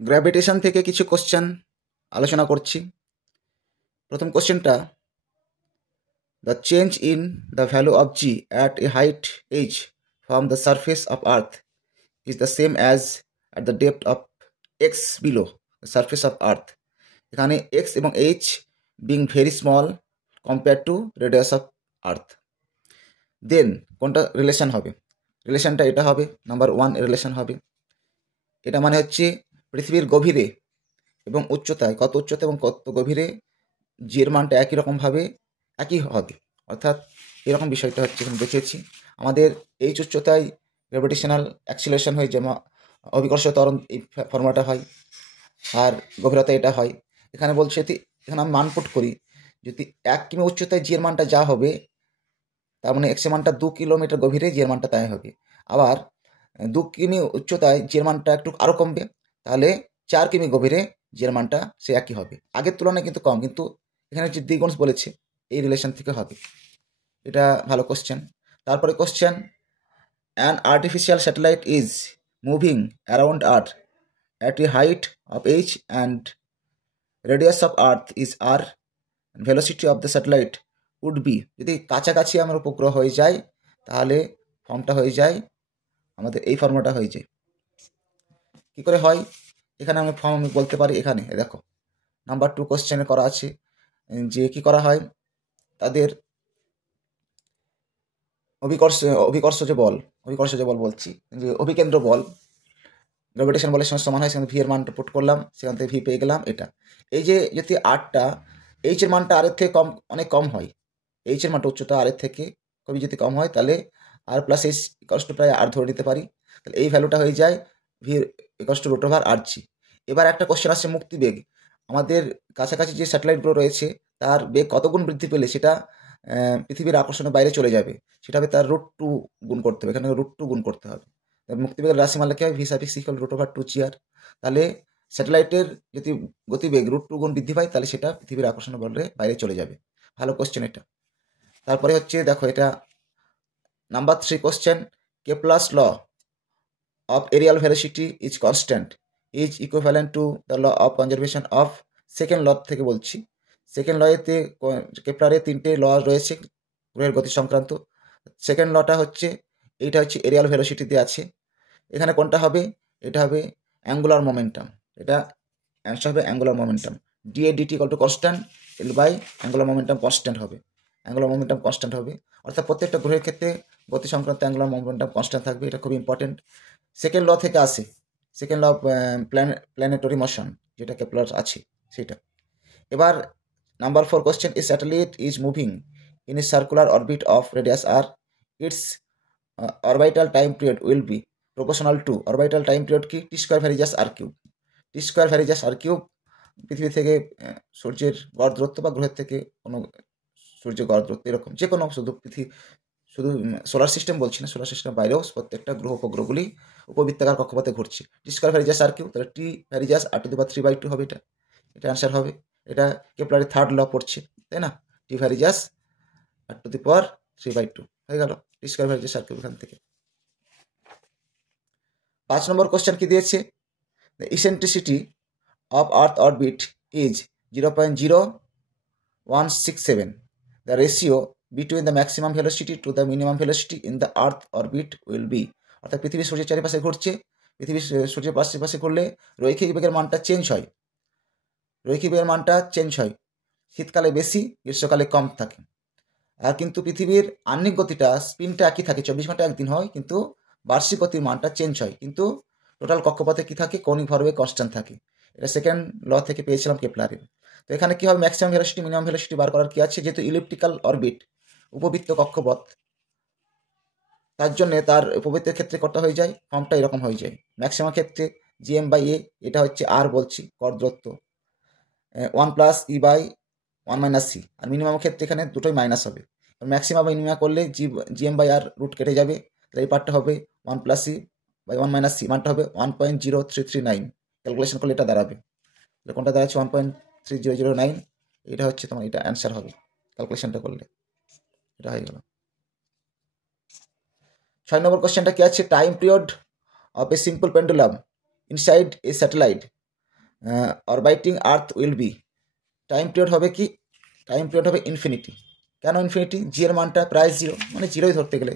Gravitation থেকে কিছু question আলোচনা করছি। প্রথম কোশ্চেনটা, the change in the value of g at a height h from the surface of earth is the same as at the depth of x below the surface of earth. এখানে x এবং h being very small compare to radius of earth. Then কোনটা relation হবে? রিলেশনটা এটা হবে, number 1 relation হবে। এটা মানে হচ্ছে পৃথিবীর গভীরে এবং উচ্চতায়, কত উচ্চতা এবং কত গভীরে জি এর মানটা একই হবে। অর্থাৎ এরকম বিষয়টা হচ্ছে এখানে দেখিয়েছি। আমাদের এইচ উচ্চতায় গ্র্যাভিটেশনাল অ্যাক্সিলারেশন হয়, যেমন অভিকর্ষ ত্বরণ, এই ফর্মুলাটা হয়, আর গভীরতা এটা হয়। এখানে বলছে এখানে আমি মান পুট করি, যদি 1 কিমি উচ্চতায় জি এর মানটা যা হবে, তার মানে এক্স এর মানটা 2 কিলোমিটার গভীরে জি এর মানটা তাই হবে। আবার 2 কিমি উচ্চতায় জি এর মানটা একটু আরও কমবে, তাহলে 4 কিমি গভীরে জি এর মানটা সে একই হবে। আগের তুলনায় কিন্তু কম, কিন্তু এখানে যে দ্বিগুণ বলেছে, এই রিলেশন থেকে হবে। এটা ভালো কোশ্চেন। তারপরে question, an artificial satellite is moving around earth at a height of h and radius of earth is R, velocity of the satellite would be. যদি কাছাকাছি আমার উপগ্রহ হয়ে যায়, তাহলে ফর্মটা হয়ে যায় আমাদের এই ফর্মটা হয়ে যায়। কী করে হয়? এখানে আমি বলতে পারি, এখানে দেখো নাম্বার 2 কোশ্চেনে করা আছে যে কি করা হয়, তাদের অভিকর্ষজ বল বলছি, যে অভিকেন্দ্র বল, গ্র্যাভিটেশন বলের সঙ্গে সমান হয়, সেখানে ভি এর মানটা পুট করলাম, সেখান থেকে ভি পেয়ে গেলাম এটা। এই যে যদি আরটা এইচ এর মানটা আর এর থেকে অনেক কম হয়, এইচ এর মানটা উচ্চতা আর এর থেকে খুবই যদি কম হয়, তাহলে আর প্লাস এইচ ইকস টু প্রায় আর ধরে নিতে পারি। তাহলে এই ভ্যালুটা হয়ে যায় v equals to root over R g. এবার একটা কোশ্চেন আসছে মুক্তিবেগ। আমাদের কাছাকাছি যে স্যাটেলাইটগুলো রয়েছে, তার বেগ কত গুণ বৃদ্ধি পেলে সেটা পৃথিবীর আকর্ষণের বাইরে চলে যাবে, সেটা হবে তার √2 গুণ করতে হবে। এখানে √2 গুণ করতে হবে। মুক্তিবেগের রাশিমালা লেখা হয় ভি সাফিক্স ইকুয়াল √2 GR। তাহলে স্যাটেলাইটের যদি গতিবেগ √2 গুণ বৃদ্ধি পায়, তাহলে সেটা পৃথিবীর আকর্ষণের বলের বাইরে চলে যাবে। ভালো কোশ্চেন এটা। তারপরে হচ্ছে দেখো, এটা number 3 question, Kepler's law of areal velocity is constant is equivalent to the law of conservation of. Second law থেকে বলছি। সেকেন্ড লতে কেপলারের 3টে ল রয়েছে গ্রহের গতি সংক্রান্ত। সেকেন্ড লটা হচ্ছে, এইটা হচ্ছে এরিয়াল ভেলোসিটি দিয়ে আছে। এখানে কোনটা হবে? এটা হবে অ্যাঙ্গুলার মোমেন্টাম। এটা অ্যান্সার হবে angular momentum. DA dt equal to constant, L by angular momentum constant হবে। অ্যাঙ্গুলার মোমেন্টাম কনস্ট্যান্ট হবে, অর্থাৎ প্রত্যেকটা গ্রহের ক্ষেত্রে গতি সংক্রান্ত অ্যাঙ্গুলার মোমেন্টাম কনস্ট্যান্ট থাকবে। এটা খুব ইম্পর্টেন্ট। সেকেন্ড ল থেকে আসে, second law of planetary motion, যেটা কেপলার আছে সেটা। এবার number 4 question, a satellite is moving in a circular orbit of radius R, its orbital time period will be proportional to. Orbital time period কি? T square varies as R cube. T square varies as R cube পৃথিবী থেকে সূর্যের গড় দূরত্ব, বা গ্রহের থেকে কোনো সূর্যের গড় দূরত্ব, এরকম যে কোনো, শুধু সোলার সিস্টেম বলছি না, সোলার সিস্টেমের বাইরেও প্রত্যেকটা গ্রহ উপগ্রহগুলি উপবৃত্তাকার কক্ষপথে ঘুরছে। টি স্কোয়ার ভ্যারিজাস আর কিউব, তাহলে টি ভ্যারিজাস r⁻³ হবে। এটা অ্যান্সার হবে। এটা কেপলারের 3rd ল পড়ছে, তাই না? টি ভ্যারিজাস r⁻³ হয়ে গেল টি স্কোয়ার ভ্যারিজাস আর কিউব এখান থেকে। 5 নম্বর কোশ্চেন কি দিয়েছে? The eccentricity of earth orbit is 0.0167. The ratio between the maximum velocity to the minimum velocity in the earth orbit will be। অর্থাৎ পৃথিবী সূর্যের চারিপাশে ঘুরছে, পৃথিবী সূর্যের পাশে ঘুরলে রৈখিক বেগের মানটা চেঞ্জ হয়। রৈখিক বেগের মানটা চেঞ্জ হয়, শীতকালে বেশি, গ্রীষ্মকালে কম থাকে। আর কিন্তু পৃথিবীর আহ্নিক গতিটা, স্পিনটা একই থাকে, 24 ঘন্টা একদিন হয়, কিন্তু বার্ষিক গতির মানটা চেঞ্জ হয়, কিন্তু টোটাল কক্ষপথে কি থাকে? কৌণিক ভরবেগ কনস্ট্যান্ট থাকে। এটা সেকেন্ড ল থেকে পেয়েছিলাম কেপলারের। তো এখানে কি হবে? ম্যাক্সিমাম ভেলোসিটি মিনিমাম ভেলোসিটি বার করার কি আছে? যেহেতু ইলিপ্টিক্যাল অরবিট, উপবৃত্ত কক্ষপথ, তার জন্যে তার উপবৃত্তের ক্ষেত্রে কত হয়ে যায়? ফর্মটা এরকম হয়ে যায়। ম্যাক্সিমাম ক্ষেত্রে GM/A, এটা হচ্ছে আর বলছি, গড় দূরত্ব, 1+E/1 - C। আর মিনিমাম ক্ষেত্রে এখানে দুটোই মাইনাস হবে। ম্যাক্সিমাম মিনিমাম করলে GM/R রুট কেটে যাবে, তাহলে এই পার্টটা হবে 1+E/1 - C, মানটা হবে 1.0339। ক্যালকুলেশন করলে এটা দাঁড়াবে, কোনটা দাঁড়াচ্ছে? 1.3009। এটা হচ্ছে তোমার, এটা অ্যান্সার হবে ক্যালকুলেশনটা করলে। এটা হয়ে গেল। 6 নম্বর কোশ্চেনটা কি আছে? Time period of a simple pendulum inside a satellite orbiting earth will be, time period হবে কি, টাইম পিরিয়ড হবে ইনফিনিটি। কেন ইনফিনিটি? জি এর মানটা প্রায় জিরো, মানে জিরোই ধরতে গেলে।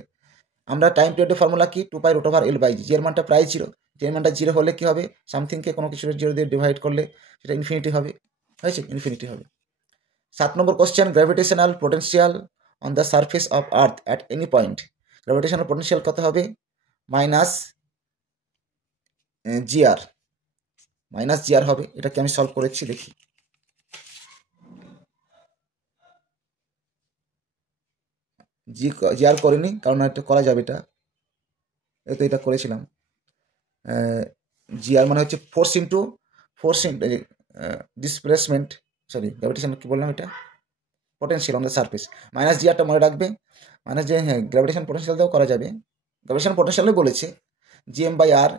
আমরা টাইম পিরিয়ডের ফর্মুলা কি, 2π√L/G। জি এর মানটা প্রায় জিরো, জি এর মানটা জিরো হলে কি হবে, সামথিংকে কোনো কিছু জিরো দিয়ে ডিভাইড করলে সেটা ইনফিনিটি হবে, হয়েছে, ইনফিনিটি হবে। 7 number question, gravitational potential on the surface of earth at any point. Gravitational potential কত হবে, মাইনাস জিআর, মাইনাস জিআর হবে। এটাকে আমি সলভ করেছি, দেখি। জিআর করিনি, কারণ এটা করা যাবে, এটা করেছিলাম। জিআর মানে হচ্ছে force into displacement, sorry gravitation কি বললাম, এটা potential on the surface. Minus জিআরটা মনে রাখবে, মাইনাস যে, হ্যাঁ গ্র্যাভিটেশন পোটেন্সিয়াল দিয়েও করা যাবে, গ্র্যাভিটেশন পোটেন্সিয়ালই বলেছে, GM/R,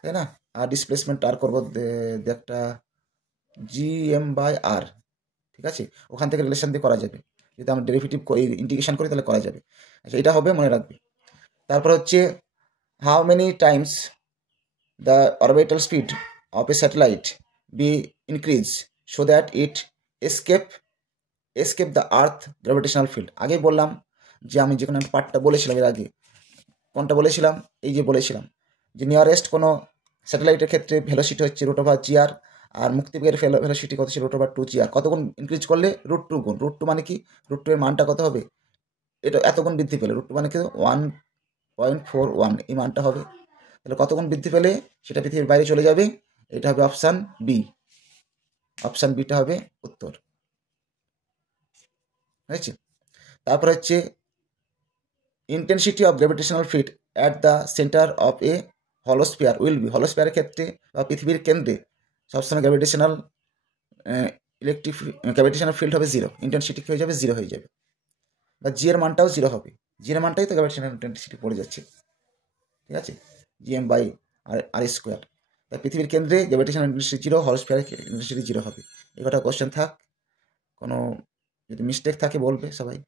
তাই না, আর ডিসপ্লেসমেন্ট আর করবো একটা GM/R, ঠিক আছে, ওখান থেকে রিলেশন দিয়ে করা যাবে, যদি আমরা ডেরিভেটিভ ইন্টিগ্রেশন করি তাহলে করা যাবে। আচ্ছা, এটা হবে, মনে রাখবে। তারপর হচ্ছে how many Times the orbital speed of a satellite be increased so that it escape the earth gravitational field। আগে বললাম যে, আমি যে কোনো পার্টটা বলেছিলাম এর আগে, কোনটা বলেছিলাম, এই যে বলেছিলাম যে নিয়ারেস্ট কোনো স্যাটেলাইটের ক্ষেত্রে ভেলোসিটি হচ্ছে √GR, আর মুক্তিবেগের ভেলোসিটি কত ছিল, √2GR। কত গুণ ইনক্রিজ করলে, √2 গুণ। √2 মানে কি, √2 এর মানটা কত হবে, এটা এত গুণ বৃদ্ধি পেলে, √2 মানে কি 1.41, এই মানটা হবে। তাহলে কত গুণ বৃদ্ধি পেলে সেটা পৃথিবীর বাইরে চলে যাবে, এটা হবে অপশান বি, অপশান বিটা হবে উত্তর, হয়েছে। তারপর হচ্ছে intensity of gravitational field at the centre of a hollow sphere will be. হলোস্ফিয়ারের ক্ষেত্রে বা পৃথিবীর কেন্দ্রে সবসময় গ্র্যাভিটেশনাল ফিল্ড হবে জিরো, ইন্টেন্সিটি হয়ে যাবে জিরো হয়ে যাবে, বা জি এর মানটাও জিরো হবে, জি এর মানটাই তো গ্র্যাভিটেশনাল ইন্টেন্সিটি পড়ে যাচ্ছে, ঠিক আছে, GM/R²। তাই পৃথিবীর কেন্দ্রে গ্র্যাভিটেশনাল ইন্টেন্সিটি জিরো, হলোস্ফিয়ারের ইন্টেন্সিটি জিরো হবে। এই কটা কোশ্চেন থাক, কোনো যদি মিস্টেক থাকে বলবে সবাই।